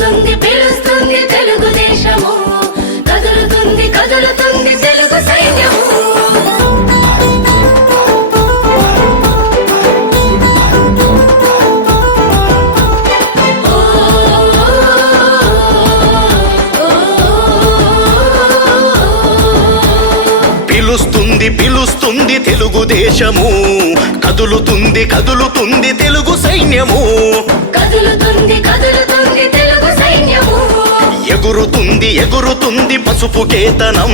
పిలుస్తుంది పిలుస్తుంది తెలుగుదేశము. కదులుతుంది కదులుతుంది తెలుగు సైన్యము. పిలుస్తుంది పిలుస్తుంది తెలుగుదేశము. కదులుతుంది కదులుతుంది తెలుగు సైన్యము. కదులుతుంది ఎగురుతుంది పసుపు కేతనం.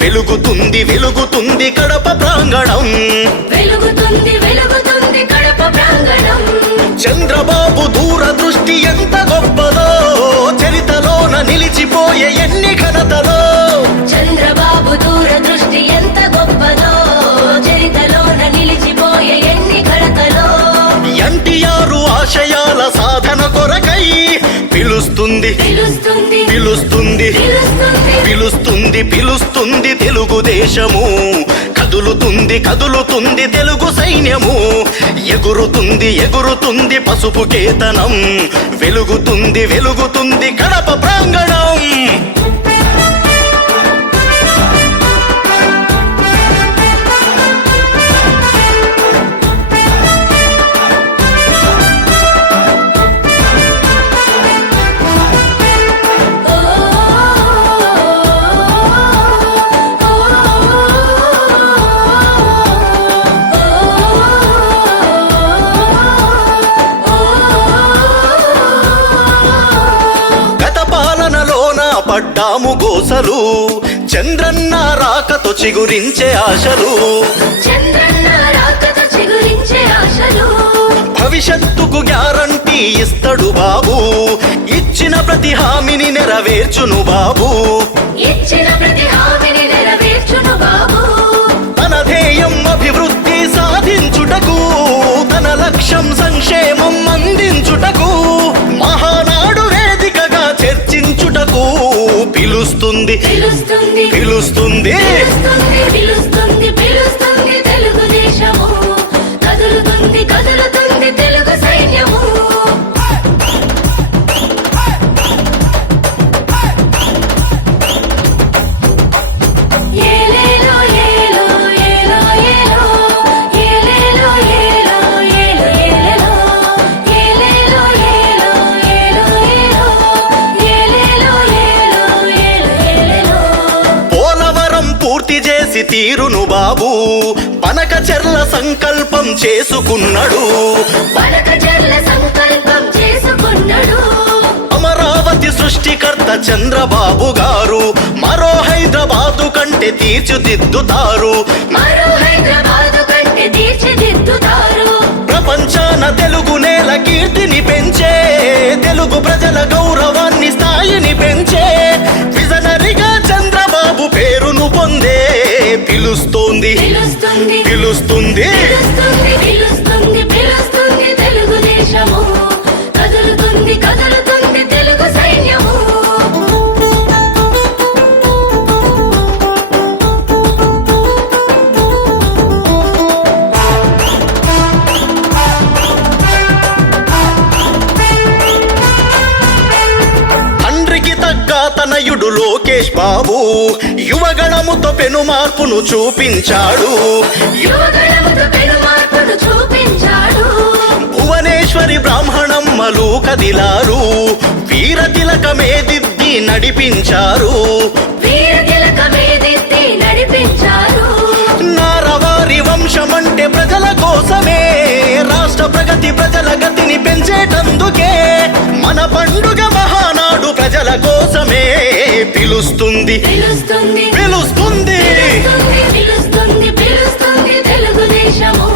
వెలుగుతుంది వెలుగుతుంది కడప ప్రాంగణం. వెలుగుతుంది వెలుగుతుంది కడప ప్రాంగణం. చంద్రబాబు దూరదృష్టి ఎంత గొప్పదో పిలుస్తుంది. పిలుస్తుంది పిలుస్తుంది పిలుస్తుంది తెలుగుదేశము. కదులుతుంది కదులుతుంది తెలుగు సైన్యము. ఎగురుతుంది ఎగురుతుంది పసుపు కేతనం. వెలుగుతుంది వెలుగుతుంది కడప ప్రాంగణం. పడ్డాము గోసలు చంద్రన్న రాకతో చిగురించే ఆశలు. భవిష్యత్తుకు గ్యారంటీ ఇస్తడు బాబు. ఇచ్చిన ప్రతి హామీని నెరవేర్చును బాబు. ఇచ్చిన ప్రతి హామీని పిలుస్తుంది పిలుస్తుంది పిలుస్తుంది పిలుస్తుంది తెలుగుదేశము. కదులుతుంది. బాబు పనక చెర్ల సంకల్పం చేసుకున్నాడు. అమరావతి సృష్టికర్త చంద్రబాబు గారు మరో హైదరాబాదు కంటే తీర్చిదిద్దుతారు. మరో హైదరాబాదు కంటే తీర్చిదిద్దుతారు. ప్రపంచాన తెలుగు నేల కీర్తిని పెంచే తెలుగు పిలుస్తోంది పిలుస్తుంది లోకేష్ బాబు యువగణముతో పెను మార్పును చూపించాడు. భువనేశ్వరి బ్రాహ్మణమ్మలు కదిలారు. వీర తిలకమే దిద్ది నడిపించారు. నడిపించారు. నారవారి వంశమంటే ప్రజల కోసమే పిలుస్తుంది పిలుస్తుంది పిలుస్తుంది పిలుస్తుంది పిలుస్తుంది తెలుగుదేశము